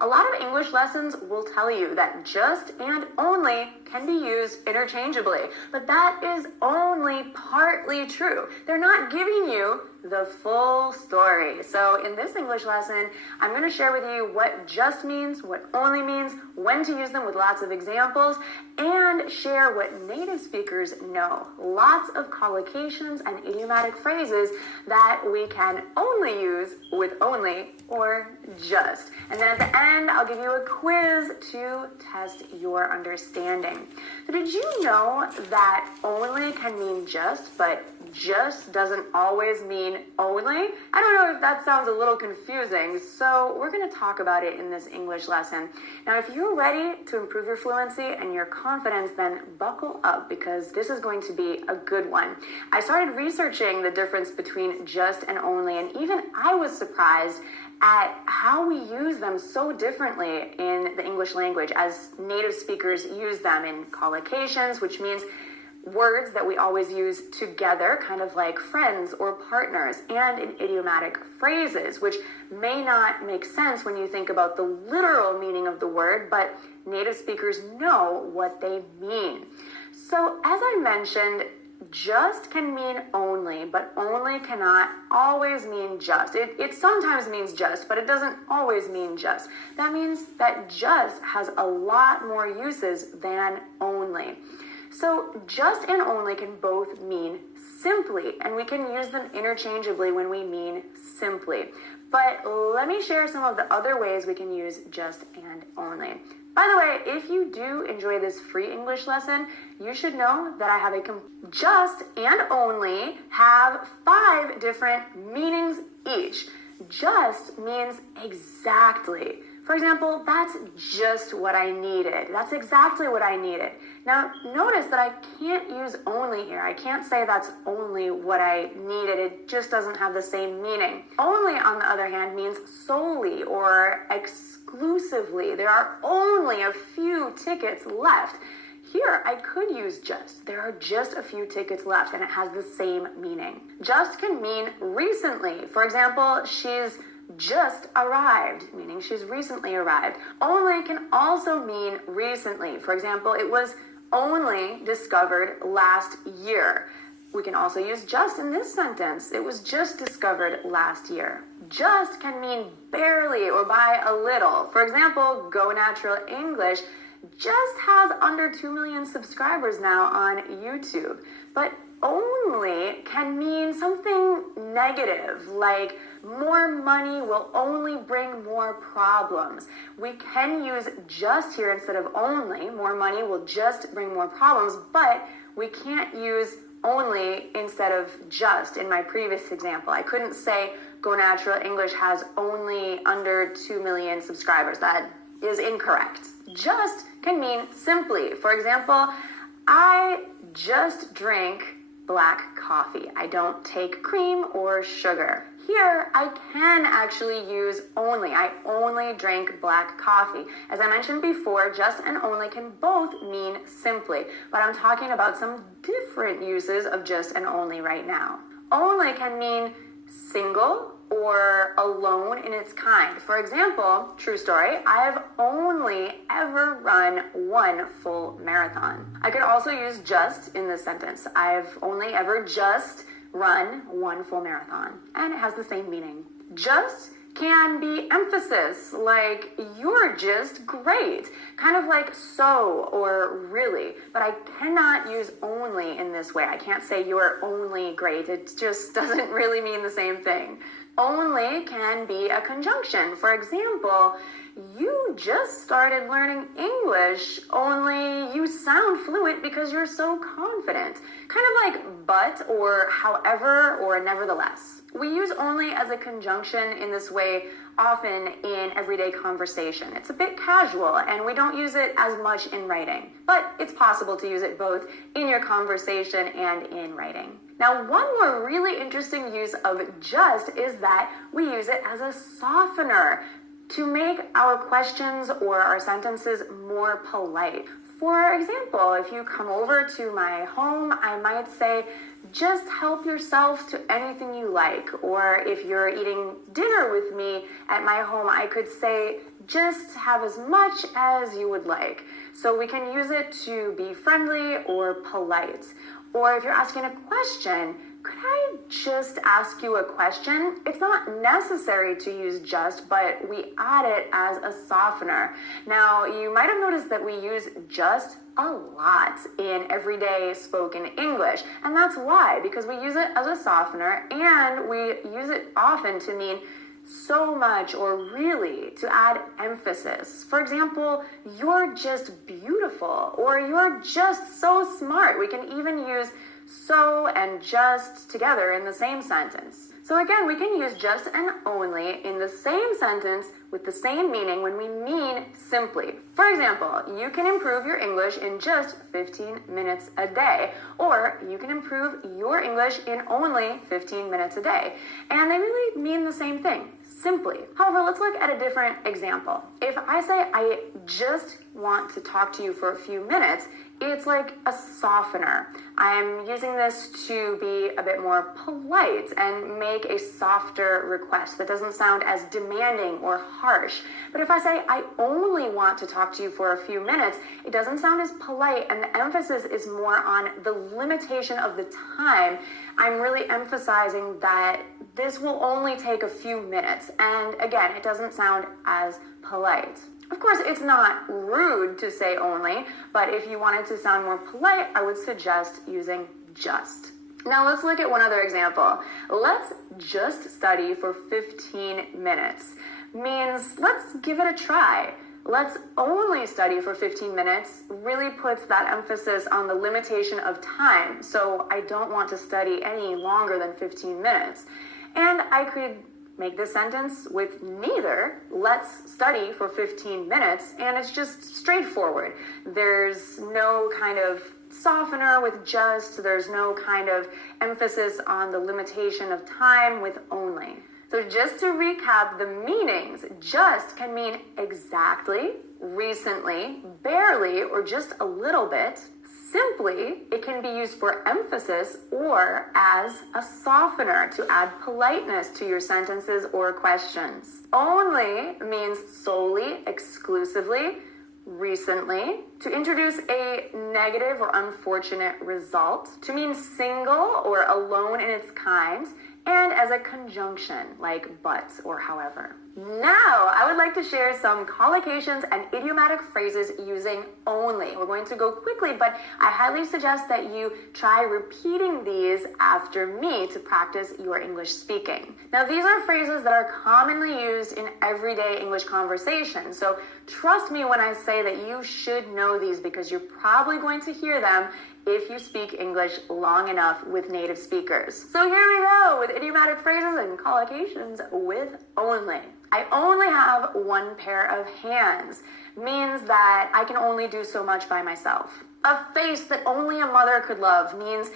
A lot of English lessons will tell you that just and only can be used interchangeably, but that is only partly true. They're not giving you the full story. So in this English lesson, I'm going to share with you what just means, what only means, when to use them with lots of examples, and share what native speakers know. Lots of collocations and idiomatic phrases that we can only use with only or just. And then at the end, I'll give you a quiz to test your understanding. So did you know that only can mean just, but just doesn't always mean only? I don't know if that sounds a little confusing, so we're going to talk about it in this English lesson. Now, if you're ready to improve your fluency and your confidence, then buckle up because this is going to be a good one. I started researching the difference between just and only, and even I was surprised at how we use them so differently in the English language as native speakers use them in collocations, which means words that we always use together, kind of like friends or partners, and in idiomatic phrases, which may not make sense when you think about the literal meaning of the word, but native speakers know what they mean. So as I mentioned, just can mean only, but only cannot always mean just. It sometimes means just, but it doesn't always mean just. That means that just has a lot more uses than only. So just and only can both mean simply, and we can use them interchangeably when we mean simply. But let me share some of the other ways we can use just and only. By the way, if you do enjoy this free English lesson, you should know that I have just and only have 5 different meanings each. Just means exactly. For example, that's just what I needed. That's exactly what I needed. Now, notice that I can't use only here. I can't say that's only what I needed. It just doesn't have the same meaning. Only, on the other hand, means solely or exclusively. There are only a few tickets left. Here, I could use just. There are just a few tickets left, and it has the same meaning. Just can mean recently. For example, she's just arrived, meaning she's recently arrived. Only can also mean recently. For example, it was only discovered last year. We can also use just in this sentence. It was just discovered last year. Just can mean barely or by a little. For example, Go Natural English just has under 2 million subscribers now on YouTube. But only can mean something negative, like more money will only bring more problems. We can use just here instead of only. More money will just bring more problems, but we can't use only instead of just in my previous example. I couldn't say Go Natural English has only under 2 million subscribers. That is incorrect. Just can mean simply. For example, I just drink black coffee. I don't take cream or sugar. Here, I can actually use only. I only drink black coffee. As I mentioned before, just and only can both mean simply, but I'm talking about some different uses of just and only right now. Only can mean single or alone in its kind. For example, true story, I have only ever run 1 full marathon. I could also use just in this sentence. I've only ever just run 1 full marathon, and it has the same meaning. Just can be emphasis, like you're just great, kind of like so or really, but I cannot use only in this way. I can't say you're only great. It just doesn't really mean the same thing. Only can be a conjunction. For example, you just started learning English, only you sound fluent because you're so confident. Kind of like but or however or nevertheless. We use only as a conjunction in this way often in everyday conversation. It's a bit casual and we don't use it as much in writing, but it's possible to use it both in your conversation and in writing. Now, one more really interesting use of just is that we use it as a softener to make our questions or our sentences more polite. For example, if you come over to my home, I might say, just help yourself to anything you like. Or if you're eating dinner with me at my home, I could say, just have as much as you would like. So we can use it to be friendly or polite. Or if you're asking a question, could I just ask you a question? It's not necessary to use just, but we add it as a softener. Now, you might have noticed that we use just a lot in everyday spoken English. And that's why, because we use it as a softener and we use it often to mean so much or really to add emphasis. For example, you're just beautiful or you're just so smart. We can even use so and just together in the same sentence. So again, we can use just and only in the same sentence with the same meaning when we mean simply. For example, you can improve your English in just 15 minutes a day, or you can improve your English in only 15 minutes a day. And they really mean the same thing, simply. However, let's look at a different example. If I say, I just want to talk to you for a few minutes, it's like a softener. I'm using this to be a bit more polite and make a softer request that doesn't sound as demanding or harsh. But if I say, I only want to talk to you for a few minutes, it doesn't sound as polite, and the emphasis is more on the limitation of the time. I'm really emphasizing that this will only take a few minutes. And again, it doesn't sound as polite. Of course, it's not rude to say only, but if you wanted to sound more polite, I would suggest using just. Now let's look at one other example. Let's just study for 15 minutes. Means let's give it a try. Let's only study for 15 minutes really puts that emphasis on the limitation of time. So I don't want to study any longer than 15 minutes. And I could make this sentence with neither. Let's study for 15 minutes, and it's just straightforward. There's no kind of softener with just, there's no kind of emphasis on the limitation of time with only. So just to recap the meanings, just can mean exactly, recently, barely, or just a little bit. Simply, it can be used for emphasis or as a softener to add politeness to your sentences or questions. Only means solely, exclusively, recently, to introduce a negative or unfortunate result, to mean single or alone in its kind, and as a conjunction, like but or however. Now, I would like to share some collocations and idiomatic phrases using only. We're going to go quickly, but I highly suggest that you try repeating these after me to practice your English speaking. Now, these are phrases that are commonly used in everyday English conversation, so trust me when I say that you should know these because you're probably going to hear them if you speak English long enough with native speakers. So here we go with idiomatic phrases and collocations with only. I only have one pair of hands means that I can only do so much by myself. A face that only a mother could love means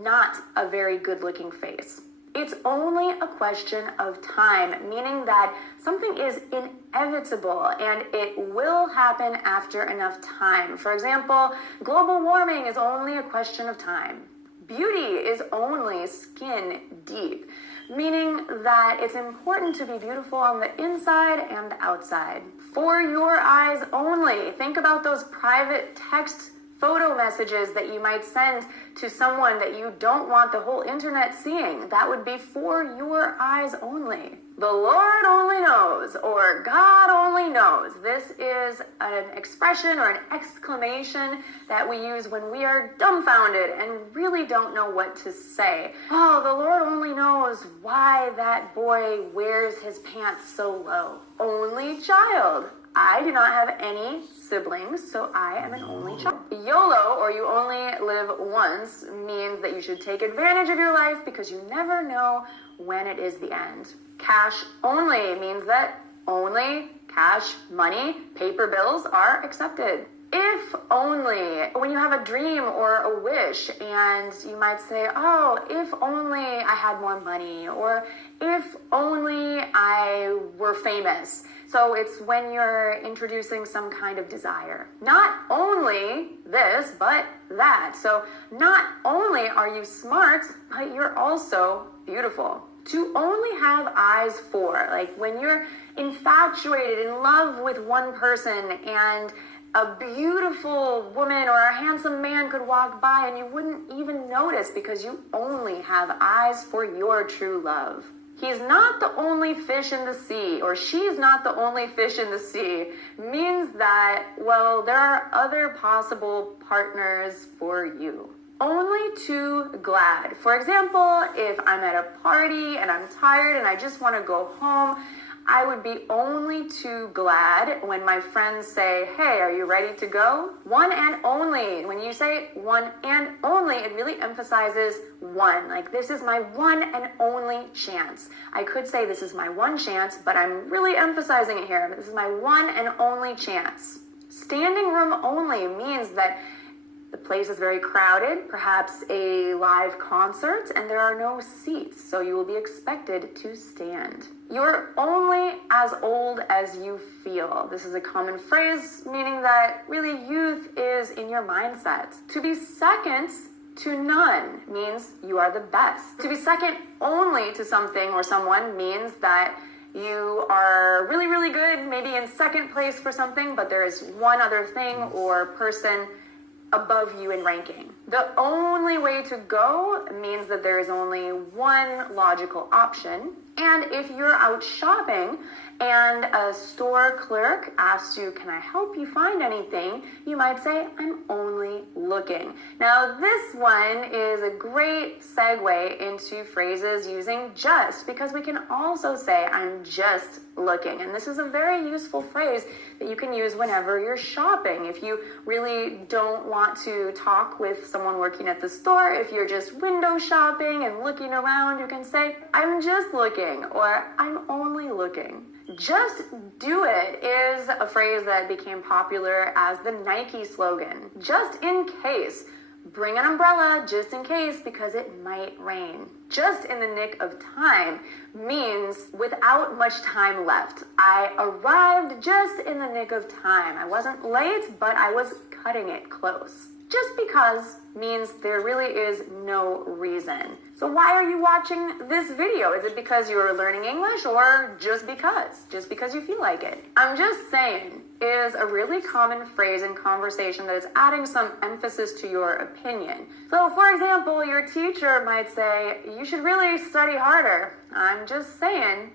not a very good-looking face. It's only a question of time, meaning that something is inevitable and it will happen after enough time. For example, global warming is only a question of time. Beauty is only skin deep, meaning that it's important to be beautiful on the inside and outside. For your eyes only. Think about those private text photo messages that you might send to someone that you don't want the whole internet seeing. That would be for your eyes only. The Lord only knows, or God only knows. This is an expression or an exclamation that we use when we are dumbfounded and really don't know what to say. Oh, the Lord only knows why that boy wears his pants so low. Only child. I do not have any siblings, so I am an only child. YOLO, or you only live once, means that you should take advantage of your life because you never know when it is the end. Cash only means that only cash, money, paper bills are accepted. If only, when you have a dream or a wish and you might say, oh, if only I had more money, or if only I were famous. So it's when you're introducing some kind of desire. Not only this, but that. So not only are you smart, but you're also beautiful. To only have eyes for, like when you're infatuated, in love with one person, and a beautiful woman or a handsome man could walk by and you wouldn't even notice because you only have eyes for your true love. He's not the only fish in the sea, or she's not the only fish in the sea, means that, well, there are other possible partners for you. Only too glad. For example, if I'm at a party and I'm tired and I just want to go home, I would be only too glad when my friends say, hey, are you ready to go? One and only. When you say one and only, it really emphasizes one. Like, this is my one and only chance. I could say this is my one chance, but I'm really emphasizing it here. This is my one and only chance. Standing room only means that the place is very crowded, perhaps a live concert, and there are no seats, so you will be expected to stand. You're only as old as you feel. This is a common phrase meaning that really youth is in your mindset. To be second to none means you are the best. To be second only to something or someone means that you are really, really good, maybe in second place for something, but there is one other thing or person above you in ranking. The only way to go means that there is only one logical option. And if you're out shopping and a store clerk asks you, can I help you find anything? You might say, I'm only looking. Now, this one is a great segue into phrases using just, because we can also say, I'm just looking. And this is a very useful phrase that you can use whenever you're shopping. If you really don't want to talk with someone working at the store, if you're just window shopping and looking around, you can say, I'm just looking, or I'm only looking. Just do it is a phrase that became popular as the Nike slogan. Just in case. Bring an umbrella just in case because it might rain. Just in the nick of time means without much time left. I arrived just in the nick of time. I wasn't late, but I was cutting it close. Just because means there really is no reason. So why are you watching this video? Is it because you're learning English or just because? Just because you feel like it? I'm just saying is a really common phrase in conversation that is adding some emphasis to your opinion. So for example, your teacher might say, you should really study harder. I'm just saying.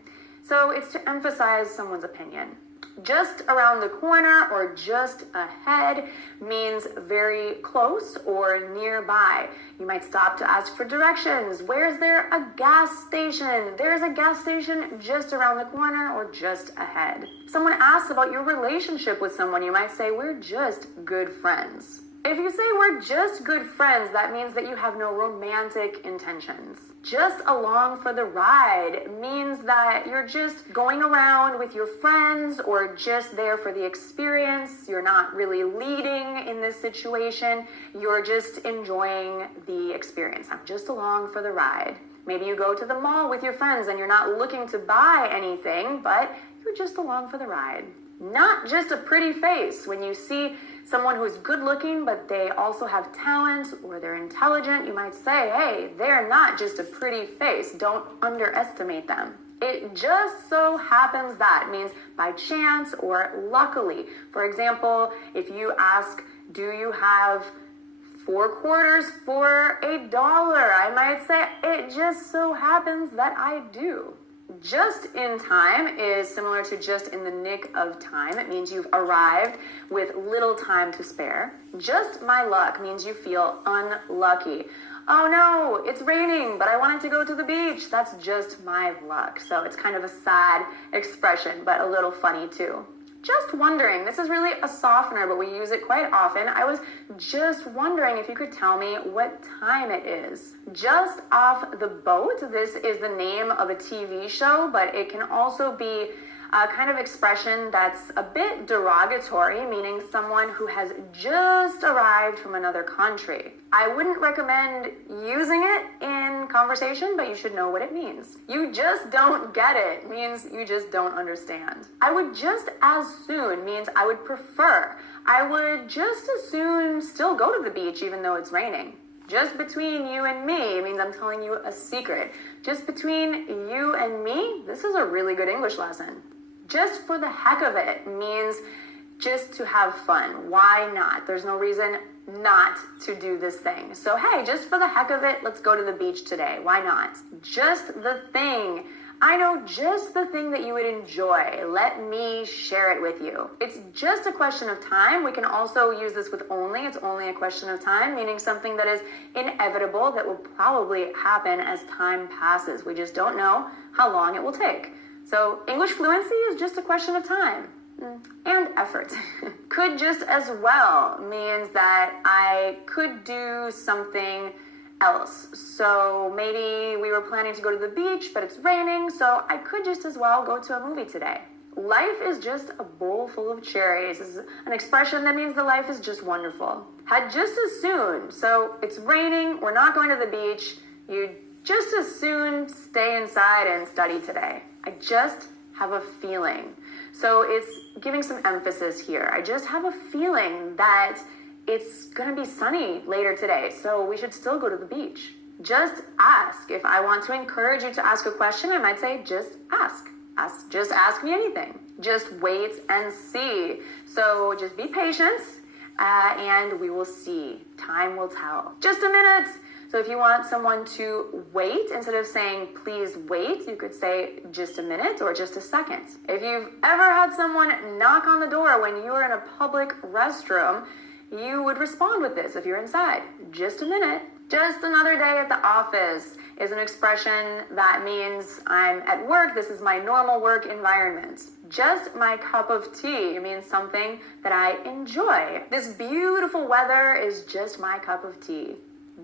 So it's to emphasize someone's opinion. Just around the corner or just ahead means very close or nearby. You might stop to ask for directions. Where's there a gas station? There's a gas station just around the corner or just ahead. Someone asks about your relationship with someone. You might say, we're just good friends. If you say we're just good friends, that means that you have no romantic intentions. Just along for the ride means that you're just going around with your friends or just there for the experience. You're not really leading in this situation. You're just enjoying the experience. I'm just along for the ride. Maybe you go to the mall with your friends and you're not looking to buy anything, but you're just along for the ride. Not just a pretty face. When you see someone who's good looking, but they also have talent or they're intelligent, you might say, hey, they're not just a pretty face. Don't underestimate them. It just so happens that means by chance or luckily. For example, if you ask, do you have 4 quarters for $1? I might say, it just so happens that I do. Just in time is similar to just in the nick of time. It means you've arrived with little time to spare. Just my luck means you feel unlucky. Oh no, it's raining, but I wanted to go to the beach. That's just my luck. So it's kind of a sad expression, but a little funny too. Just wondering. This is really a softener, but we use it quite often. I was just wondering if you could tell me what time it is. Just off the boat. This is the name of a TV show, but it can also be a kind of expression that's a bit derogatory, meaning someone who has just arrived from another country. I wouldn't recommend using it in conversation, but you should know what it means. You just don't get it means you just don't understand. I would just as soon means I would prefer. I would just as soon still go to the beach even though it's raining. Just between you and me means I'm telling you a secret. Just between you and me, this is a really good English lesson. Just for the heck of it means just to have fun. Why not? There's no reason not to do this thing. So hey, just for the heck of it, let's go to the beach today. Why not? Just the thing. I know just the thing that you would enjoy. Let me share it with you. It's just a question of time. We can also use this with only. It's only a question of time, meaning something that is inevitable that will probably happen as time passes. We just don't know how long it will take. So English fluency is just a question of time and effort. Could just as well means that I could do something else. So maybe we were planning to go to the beach, but it's raining, so I could just as well go to a movie today. Life is just a bowl full of cherries. This is an expression that means the life is just wonderful. Had just as soon. So it's raining, we're not going to the beach. You'd just as soon stay inside and study today. I just have a feeling. So it's giving some emphasis here. I just have a feeling that it's going to be sunny later today, so we should still go to the beach. Just ask. If I want to encourage you to ask a question, I might say, just ask. Just ask me anything. Just wait and see. So just be patient, and we will see. Time will tell. Just a minute. So if you want someone to wait, instead of saying, please wait, you could say just a minute or just a second. If you've ever had someone knock on the door when you were in a public restroom, you would respond with this if you're inside. Just a minute. Just another day at the office is an expression that means I'm at work. This is my normal work environment. Just my cup of tea means something that I enjoy. This beautiful weather is just my cup of tea.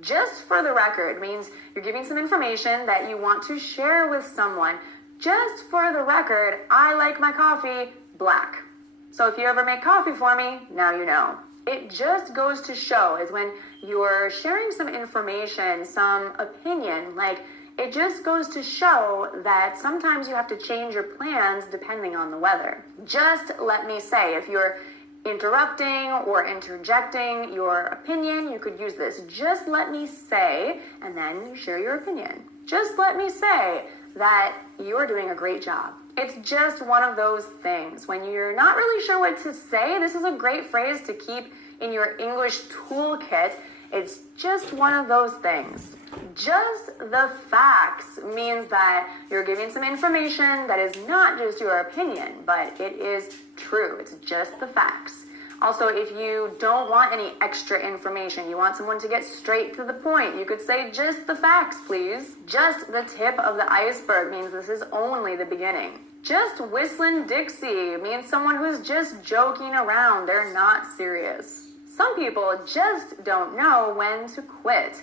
Just for the record means you're giving some information that you want to share with someone. Just for the record, I like my coffee black. So if you ever make coffee for me, now you know. It just goes to show is when you're sharing some information, some opinion, like it just goes to show that sometimes you have to change your plans depending on the weather. Just let me say, if you're interrupting or interjecting your opinion, you could use this. Just let me say, and then you share your opinion. Just let me say that you're doing a great job. It's just one of those things. When you're not really sure what to say, this is a great phrase to keep in your English toolkit. It's just one of those things. Just the facts means that you're giving some information that is not just your opinion, but it is true. It's just the facts. Also, if you don't want any extra information, you want someone to get straight to the point, you could say just the facts, please. Just the tip of the iceberg means this is only the beginning. Just whistlin' Dixie means someone who's just joking around. They're not serious. Some people just don't know when to quit.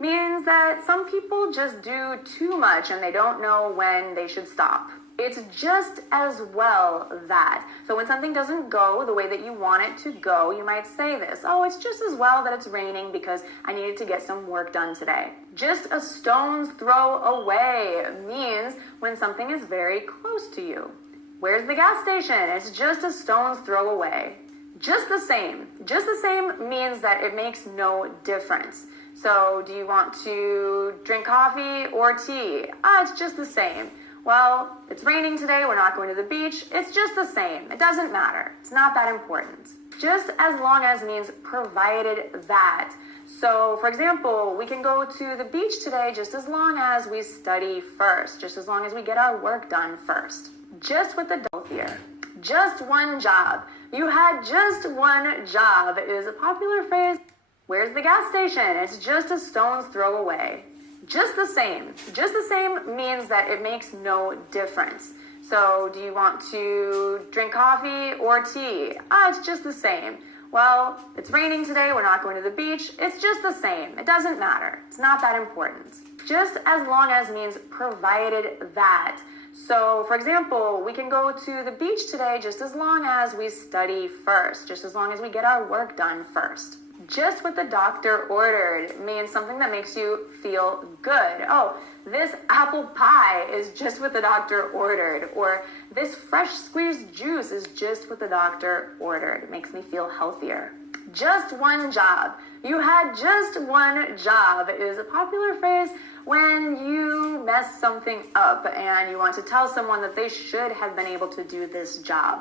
Means that some people just do too much and they don't know when they should stop. It's just as well that. So when something doesn't go the way that you want it to go, you might say this, oh, it's just as well that it's raining because I needed to get some work done today. Just a stone's throw away means when something is very close to you. Where's the gas station? It's just a stone's throw away. Just the same. Just the same means that it makes no difference. So do you want to drink coffee or tea? It's just the same. Well, it's raining today, we're not going to the beach. It's just the same. It doesn't matter. It's not that important. Just as long as means provided that. So, for example, we can go to the beach today just as long as we study first, just as long as we get our work done first. Just with the double here. Just one job. You had just one job is a popular phrase. Where's the gas station? It's just a stone's throw away. Just the same. Just the same means that it makes no difference. So do you want to drink coffee or tea? It's just the same. Well, it's raining today, we're not going to the beach. It's just the same. It doesn't matter. It's not that important. Just as long as means provided that. So, for example, we can go to the beach today just as long as we study first, just as long as we get our work done first. Just what the doctor ordered means something that makes you feel good. Oh, this apple pie is just what the doctor ordered. Or this fresh squeezed juice is just what the doctor ordered. It makes me feel healthier. Just one job. You had just one job is a popular phrase when you mess something up and you want to tell someone that they should have been able to do this job.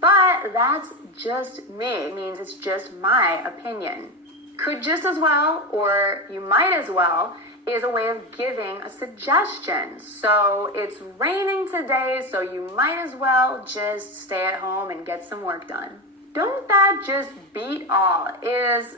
But that's just me. It means it's just my opinion. Could just as well, or you might as well, is a way of giving a suggestion. So it's raining today, so you might as well just stay at home and get some work done. Don't that just beat all? Is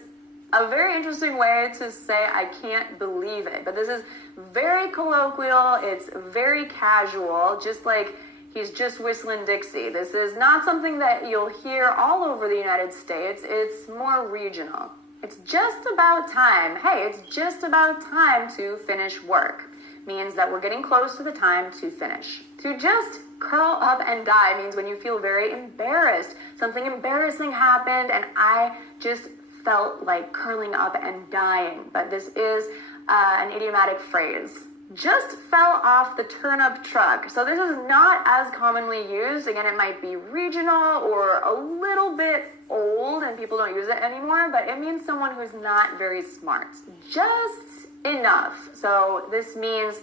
a very interesting way to say I can't believe it. But this is very colloquial. It's very casual, just like he's just whistling Dixie. This is not something that you'll hear all over the United States. It's more regional. It's just about time. Hey, it's just about time to finish work. Means that we're getting close to the time to finish. To just curl up and die means when you feel very embarrassed. Something embarrassing happened and I just felt like curling up and dying. But this is an idiomatic phrase. Just fell off the turnip truck. So this is not as commonly used. Again, it might be regional or a little bit old and people don't use it anymore, but it means someone who's not very smart. Just enough. So this means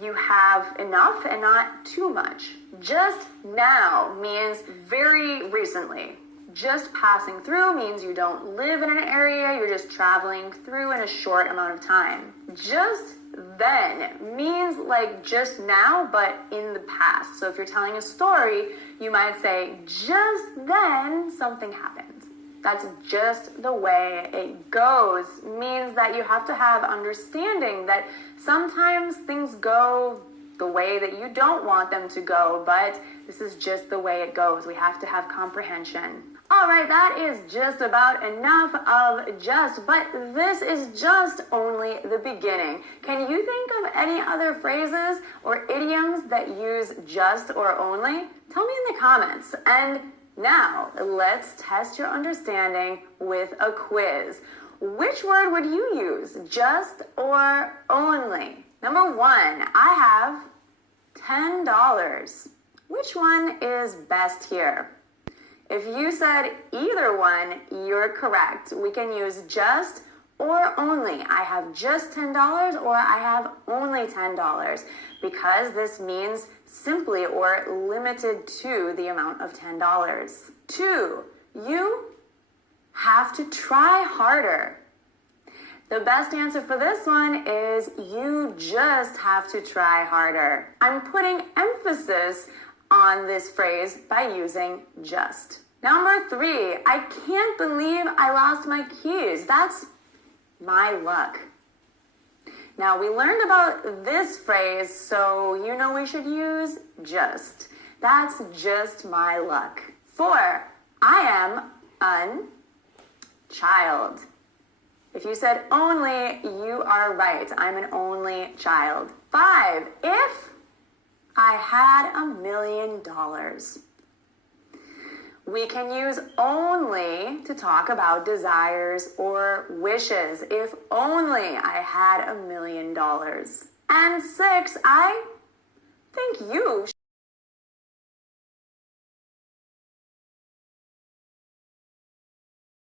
you have enough and not too much. Just now means very recently. Just passing through means you don't live in an area, you're just traveling through in a short amount of time. Just then means like just now, but in the past. So if you're telling a story, you might say, just then something happened. That's just the way it goes. Means that you have to have understanding that sometimes things go the way that you don't want them to go, but this is just the way it goes. We have to have comprehension. All right, that is just about enough of just, but this is just only the beginning. Can you think of any other phrases or idioms that use just or only? Tell me in the comments. And now, let's test your understanding with a quiz. Which word would you use, just or only? Number one, I have $10. Which one is best here? If you said either one, you're correct. We can use just or only. I have just $10 or I have only $10 because this means simply or limited to the amount of $10. Two, you have to try harder. The best answer for this one is you just have to try harder. I'm putting emphasis on this phrase by using just. Number three, I can't believe I lost my keys. That's my luck. Now we learned about this phrase, so you know we should use just. That's just my luck. Four, I am an child. If you said only, you are right. I'm an only child. Five, if I had $1 million. We can use only to talk about desires or wishes. If only I had $1 million. And six, I think you